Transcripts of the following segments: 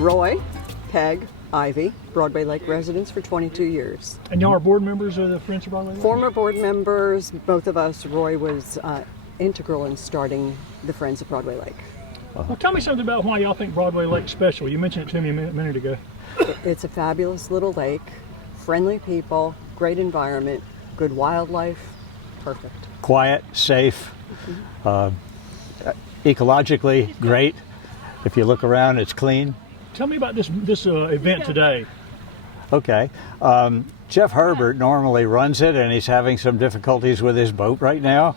Roy, Peg, Ivy, Broadway Lake residents for 22 years. And y'all are board members of the Friends of Broadway Lake? Former board members, both of us. Roy was integral in starting the Friends of Broadway Lake. Well, tell me something about why y'all think Broadway Lake's special. You mentioned it to me a minute ago. It's a fabulous little lake, friendly people, great environment, good wildlife, perfect. Quiet, safe, ecologically great. If you look around, it's clean. Tell me about this event today. Okay. Jeff Herbert normally runs it, and he's having some difficulties with his boat right now,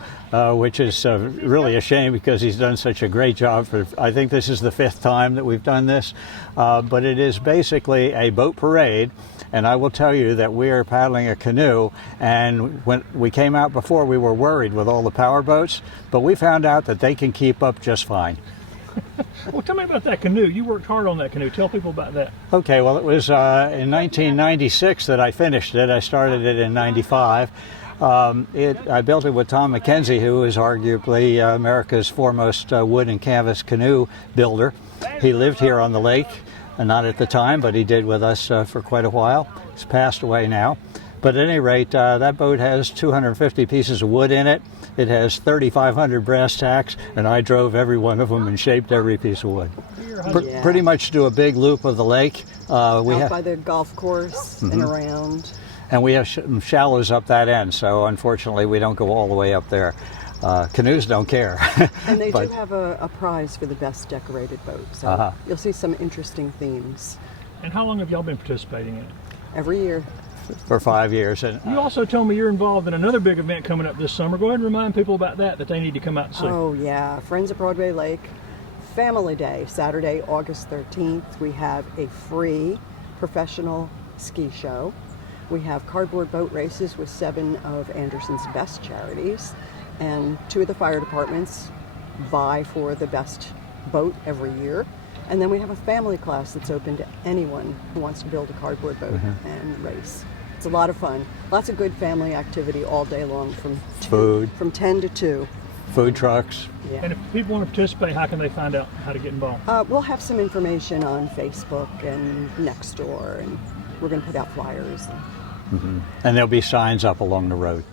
which is really a shame because he's done such a great job. I think this is the 5th time that we've done this, but it is basically a boat parade. And I will tell you that we are paddling a canoe, and when we came out before, we were worried with all the power boats, but we found out that they can keep up just fine. Well, tell me about that canoe. You worked hard on that canoe. Tell people about that. Okay, well, it was in 1996 that I finished it. I started it in 95. I built it with Tom McKenzie, who is arguably America's foremost wood and canvas canoe builder. He lived here on the lake, not at the time, but he did with us for quite a while. He's passed away now. But at any rate, that boat has 250 pieces of wood in it. It has 3,500 brass tacks, and I drove every one of them and shaped every piece of wood. Pretty much do a big loop of the lake. Out by the golf course and around. And we have some shallows up that end, so unfortunately we don't go all the way up there. Canoes don't care. And they do have a prize for the best decorated boat, so you'll see some interesting themes. And how long have y'all been participating in it? Every year. For 5 years. And you also told me you're involved in another big event coming up this summer. Go ahead and remind people about that they need to come out and see. Oh yeah, Friends of Broadway Lake Family Day, Saturday, August 13th. We have a free professional ski show. We have cardboard boat races with 7 of Anderson's best charities, and 2 of the fire departments vie for the best boat every year. And then we have a family class that's open to anyone who wants to build a cardboard boat and race. It's a lot of fun. Lots of good family activity all day long from 10 to 2. Food trucks. Yeah. And if people want to participate, how can they find out how to get involved? We'll have some information on Facebook and Nextdoor, and we're going to put out flyers. And there'll be signs up along the road.